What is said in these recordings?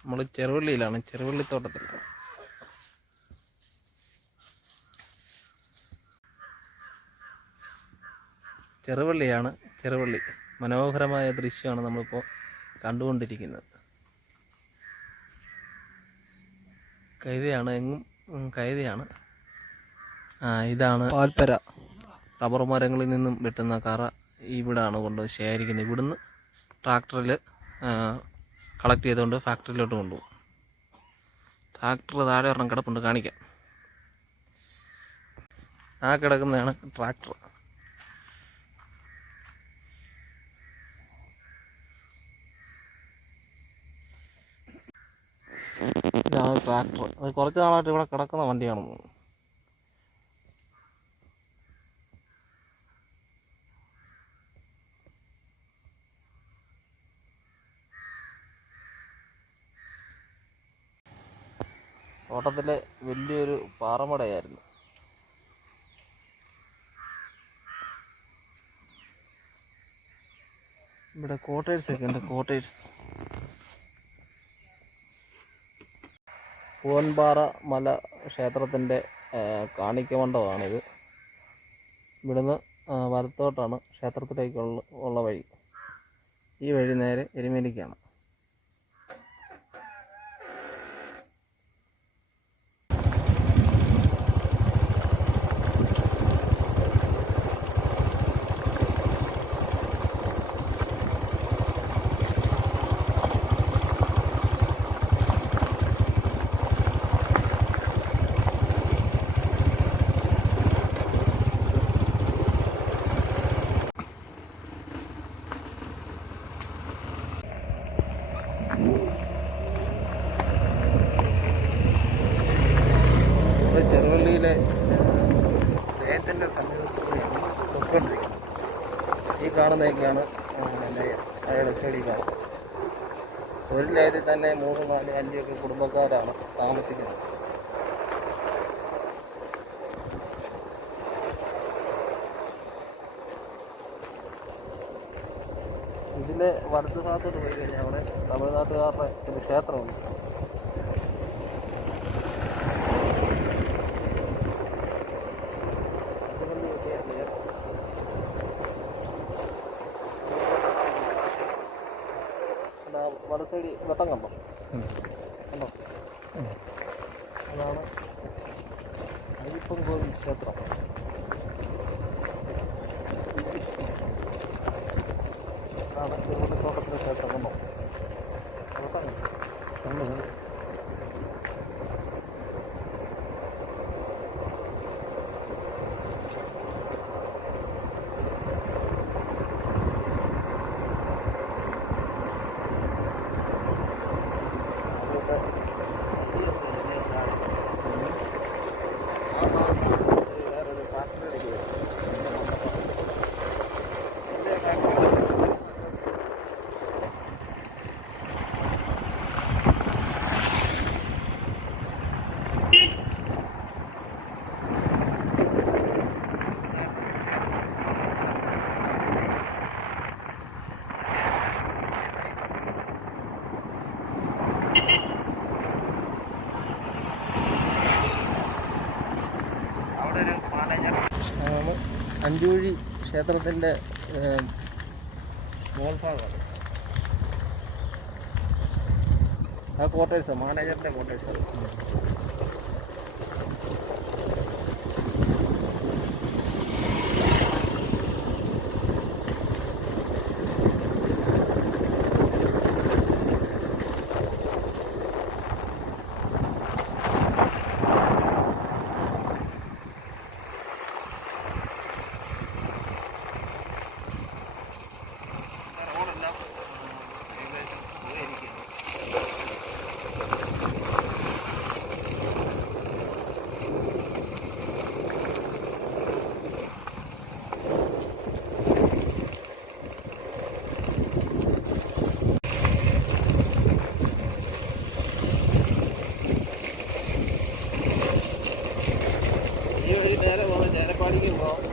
നമ്മൾ ചെറുവള്ളിയിലാണ് ചെറുവള്ളി തോട്ടത്തിൽ ചെറുവള്ളിയാണ് ചെറുവള്ളി മനോഹരമായ ദൃശ്യമാണ് നമ്മളിപ്പോൾ കണ്ടുകൊണ്ടിരിക്കുന്നത്. കൈതയാണ് എങ്ങും കൈതയാണ് ആ ഇതാണ് പാൽപ്പര. റബ്ബർ മരങ്ങളിൽ നിന്നും വെട്ടുന്ന കറ ഇവിടാണ് കൊണ്ട് ശേഖരിക്കുന്നത്. ഇവിടുന്ന് ട്രാക്ടറിൽ കളക്ട് ചെയ്തുകൊണ്ട് ഫാക്ടറിയിലോട്ട് കൊണ്ടുപോകും. ട്രാക്ടർ താഴെ ഒരെണ്ണം കിടപ്പുണ്ട് കാണിക്കാം. ആ കിടക്കുന്നതാണ് ട്രാക്ടർ ഇതാണ് ട്രാക്ടർ അത് കുറച്ച് നാളായിട്ട് ഇവിടെ കിടക്കുന്ന വണ്ടിയാണെന്ന് തോന്നുന്നു. തോട്ടത്തിലെ വലിയൊരു പാറമടയായിരുന്നു. ഇവിടെ കോട്ടേഴ്സ് ഒക്കെ ഉണ്ട് കോട്ടേഴ്സ് പൂവൻപാറ മല ക്ഷേത്രത്തിന്റെ കാണിക്ക മണ്ഡപമാണിത്. ഇവിടുന്ന് വലത്തോട്ടാണ് ക്ഷേത്രത്തിലേക്കുള്ള ഉള്ള വഴി. ഈ വഴി നേരെ എരുമേലിക്കാണ്. ഇവിടെ ദേഹത്തിന്റെ സമീപത്തുകൂടിയാണ് പൊയ്ക്കൊണ്ടിരിക്കുന്നത് ഈ കാണുന്നതൊക്കെയാണ് ലയം അയാളുടെ സൈഡിൽ കാണുന്നത് ഒരു ലയത്തിൽ തന്നെ മൂന്ന് നാല് അഞ്ചൊക്കെ കുടുംബക്കാരാണ് താമസിക്കുന്നത്. ഇതിലെ ഭാഗത്തോട്ട് പോയി കഴിഞ്ഞാൽ അവിടെ തമിഴ്നാട്ടുകാരുടെ ഒരു ക്ഷേത്രമുണ്ട് വലസൈഡ് വെട്ടം കണ്ടോ കണ്ടോ അതാണ് അയ്യപ്പൻ കോവിൽ ക്ഷേത്രം അതാണ് തിരുവനന്തപുരത്തിലെ ക്ഷേത്രം കണ്ടോ വെട്ടം കണ്ടോ കണ്ടോ ആണ് അഞ്ചുവഴി ക്ഷേത്രത്തിന്റെ മോൾ ഭാഗമാണ് ആ ക്വാർട്ടേഴ്സ് മാനേജറിന്റെ ക്വാർട്ടേഴ്സ് Iya,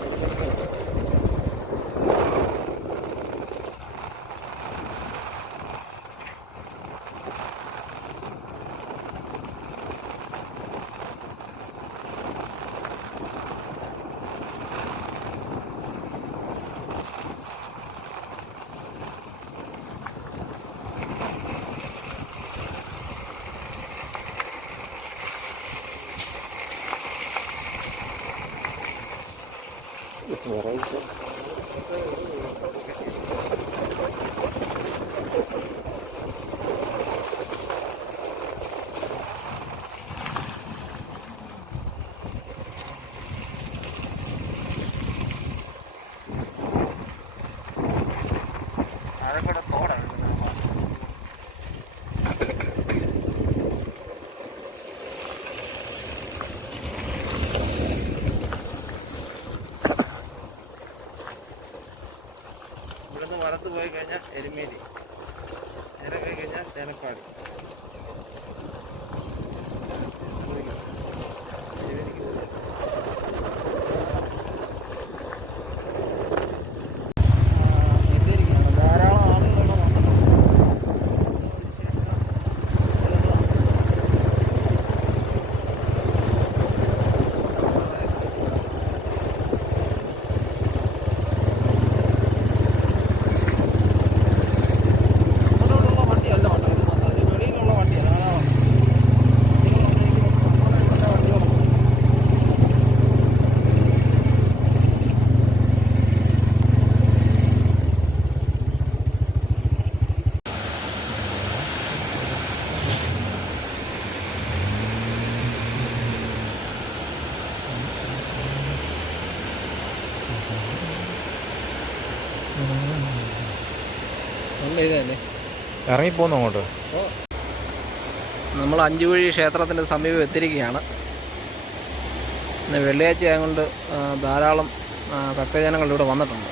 de ഇറങ്ങിപ്പോന്നു അങ്ങോട്ട്? നമ്മൾ അഞ്ചുവഴി ക്ഷേത്രത്തിന്റെ സമീപം എത്തിയിരിക്കുകയാണ്. ഇന്ന് വെള്ളിയാഴ്ച ആയതുകൊണ്ട് ധാരാളം ഭക്തജനങ്ങൾ ഇവിടെ വന്നിട്ടുണ്ട്.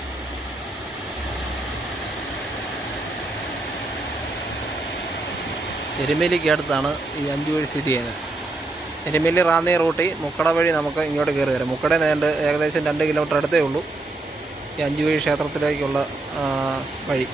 എരുമേലിക്ക് അടുത്താണ് ഈ അഞ്ചുവഴി സ്ഥിതി ചെയ്യുന്നത്. എരുമേലി റാന്നി റൂട്ടിൽ മുക്കട വഴി നമുക്ക് ഇങ്ങോട്ട് കയറി വരാം. മുക്കട നേണ്ട് ഏകദേശം രണ്ട് കിലോമീറ്റർ അടുത്തേ ഉള്ളൂ. ഈ അഞ്ചുവഴി ക്ഷേത്രത്തിലേക്കുള്ള വഴി.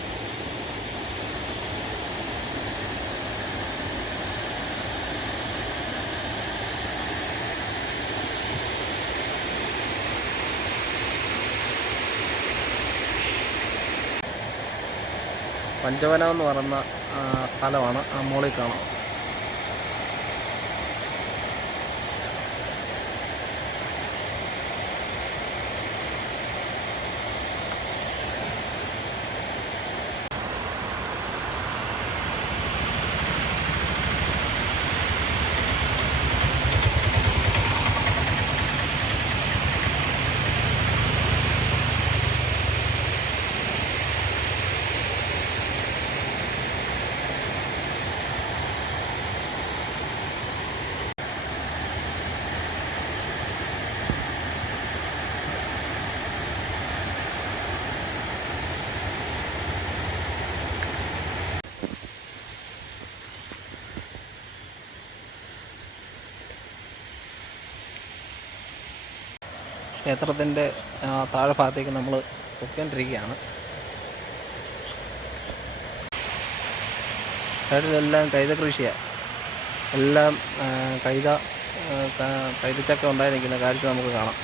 പഞ്ചവനം എന്ന് പറയുന്ന സ്ഥലമാണ് ആ മോളിൽ കാണാം ക്ഷേത്രത്തിന്റെ താഴെ ഭാഗത്തേക്ക് നമ്മൾ പൊയ്ക്കൊണ്ടിരിക്കുകയാണ്. സൈഡിലെല്ലാം കൈത കൃഷിയാണ് എല്ലാം കൈത കൈതച്ചക്ക ഉണ്ടായി നിൽക്കുന്ന കാഴ്ച നമുക്ക് കാണാം.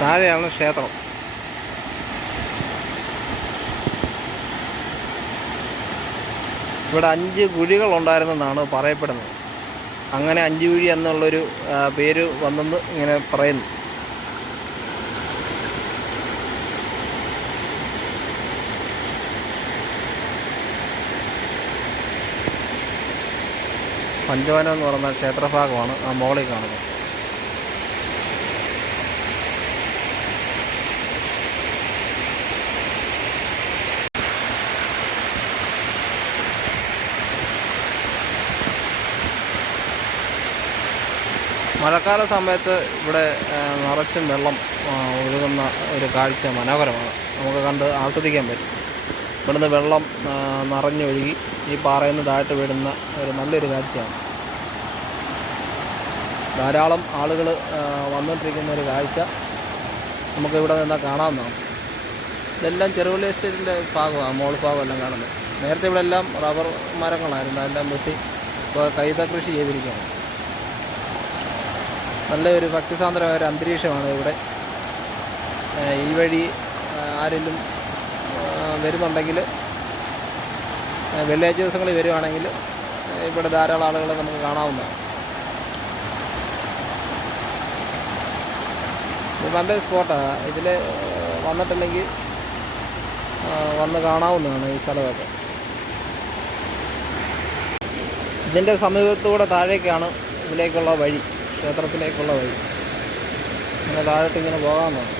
താഴെയാണ് ക്ഷേത്രം. ഇവിടെ അഞ്ച് കുഴികളുണ്ടായിരുന്നെന്നാണ് പറയപ്പെടുന്നത്. അങ്ങനെ അഞ്ച് കുഴി എന്നുള്ളൊരു പേര് വന്നെന്ന് ഇങ്ങനെ പറയുന്നു. പഞ്ചവനം എന്ന് പറയുന്ന ക്ഷേത്രഭാഗമാണ് ആ മോളിൽ കാണുന്നത്. മഴക്കാല സമയത്ത് ഇവിടെ നിറച്ചും വെള്ളം ഒഴുകുന്ന ഒരു കാഴ്ച മനോഹരമാണ്. നമുക്ക് കണ്ട് ആസ്വദിക്കാൻ പറ്റും. ഇവിടുന്ന് വെള്ളം നിറഞ്ഞൊഴുകി ഈ പാറയിൽ നിന്ന് താഴ്ത്ത് വിടുന്ന ഒരു നല്ലൊരു കാഴ്ചയാണ്. ധാരാളം ആളുകൾ വന്നുകൊണ്ടിരിക്കുന്ന ഒരു കാഴ്ച നമുക്ക് ഇവിടെ നിന്നാൽ കാണാവുന്നതാണ്. ഇതെല്ലാം ചെറുവള്ളി എസ്റ്റേറ്റിന്റെ ഭാഗമാണ് മോൾ ഭാഗം എല്ലാം കാണുന്നത്. നേരത്തെ ഇവിടെ എല്ലാം റബ്ബർ മരങ്ങളായിരുന്നു അതെല്ലാം വെട്ടി ഇപ്പോൾ കൈത കൃഷി ചെയ്തിരിക്കുകയാണ്. നല്ലൊരു ഭക്തിസാന്ദ്രമായ ഒരു അന്തരീക്ഷമാണ് ഇവിടെ. ഈ വഴി ആരെങ്കിലും വരുന്നുണ്ടെങ്കിൽ വെള്ളിയാഴ്ച ദിവസങ്ങളിൽ വരുവാണെങ്കിൽ ഇവിടെ ധാരാളം ആളുകളെ നമുക്ക് കാണാവുന്നതാണ്. നല്ല സ്പോട്ടാണ് ഇതിൽ വന്നിട്ടില്ലെങ്കിൽ വന്ന് കാണാവുന്നതാണ് ഈ സ്ഥലമൊക്കെ. ഇതിന്റെ സമീപത്തൂടെ താഴേക്കാണ് ഇതിലേക്കുള്ള വഴി. ക്ഷേത്രത്തിലേക്കുള്ള വഴി. ഇങ്ങനെ താഴോട്ട് ഇങ്ങനെ പോകാമെന്നാണ്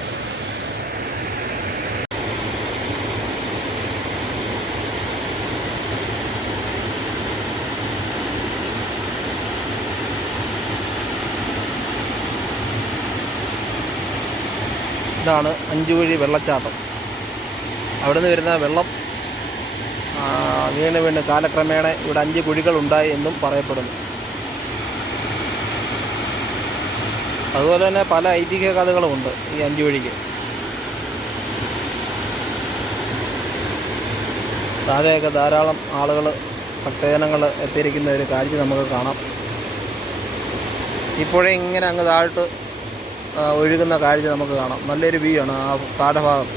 ഇതാണ് അഞ്ചുവഴി വെള്ളച്ചാട്ടം. അവിടെ നിന്ന് വരുന്ന വെള്ളം വീണ് വീണ് കാലക്രമേണ ഇവിടെ അഞ്ച് കുഴികളുണ്ടായി എന്നും പറയപ്പെടുന്നു. അതുപോലെ തന്നെ പല ഐതിഹ്യ കഥകളുമുണ്ട് ഈ അഞ്ചുവഴിക്ക് താഴെയൊക്കെ ധാരാളം ആളുകൾ ഭക്തജനങ്ങൾ എത്തിയിരിക്കുന്ന ഒരു കാഴ്ച നമുക്ക് കാണാം. ഇപ്പോഴേ ഇങ്ങനെ അങ്ങ് താഴോട്ട് ഒഴുകുന്ന കാഴ്ച നമുക്ക് കാണാം. നല്ലൊരു വ്യൂ ആണ് ആ താഴഭാഗം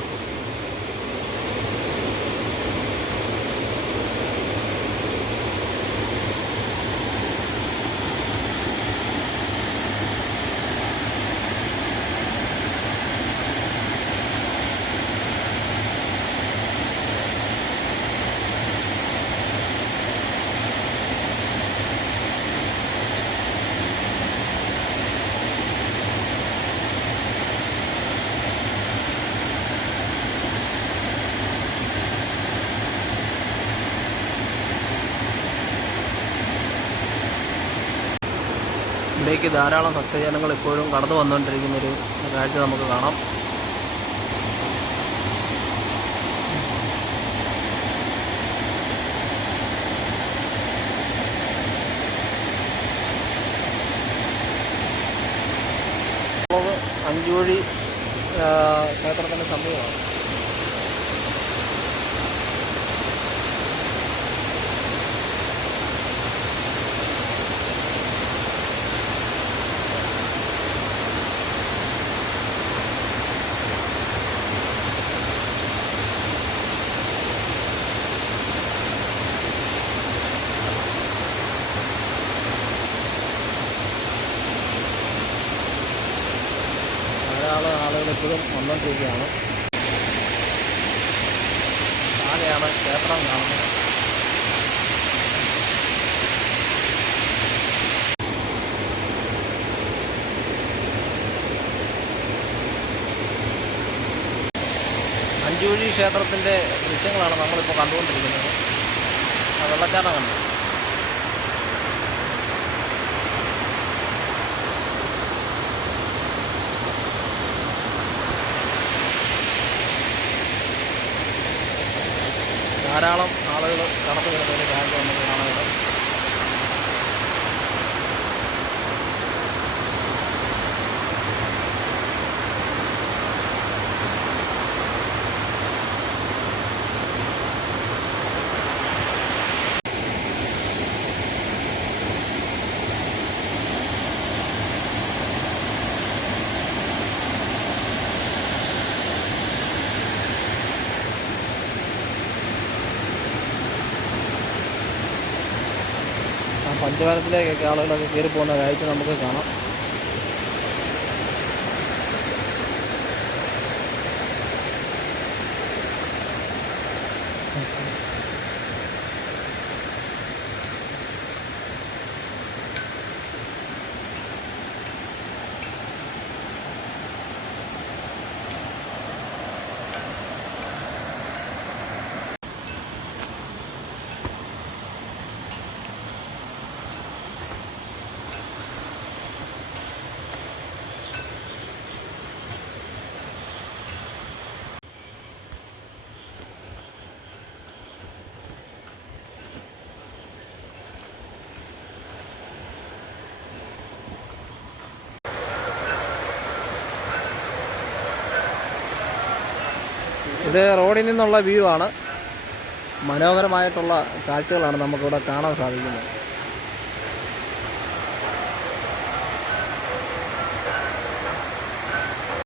ഇവിടേക്ക് ധാരാളം ഭക്തജനങ്ങൾ ഇപ്പോഴും കടന്നു വന്നുകൊണ്ടിരിക്കുന്ന ഒരു കാഴ്ച നമുക്ക് കാണാം. അഞ്ചുവഴി ക്ഷേത്രത്തിന്റെ സമീപമാണ് ഇപ്പോഴും വന്നുകൊണ്ടിരിക്കുകയാണ് താഴെയാണ് ക്ഷേത്രം കാണുന്നത്. അഞ്ചുവഴി ക്ഷേത്രത്തിന്റെ ദൃശ്യങ്ങളാണ് നമ്മളിപ്പോൾ കണ്ടുകൊണ്ടിരിക്കുന്നത്. വെള്ളച്ചാട്ടം കണ്ടു? ധാരാളം ആളുകൾ കടന്നു വരുന്ന ഒരു കാഴ്ച നമുക്ക് പഞ്ചവനത്തിലേക്കൊക്കെ ആളുകളൊക്കെ കയറി പോകുന്ന കാഴ്ച നമുക്ക് കാണാം. ഇത് റോഡിൽ നിന്നുള്ള വ്യൂ ആണ്. മനോഹരമായിട്ടുള്ള കാഴ്ചകളാണ് നമുക്കിവിടെ കാണാൻ സാധിക്കുന്നത്.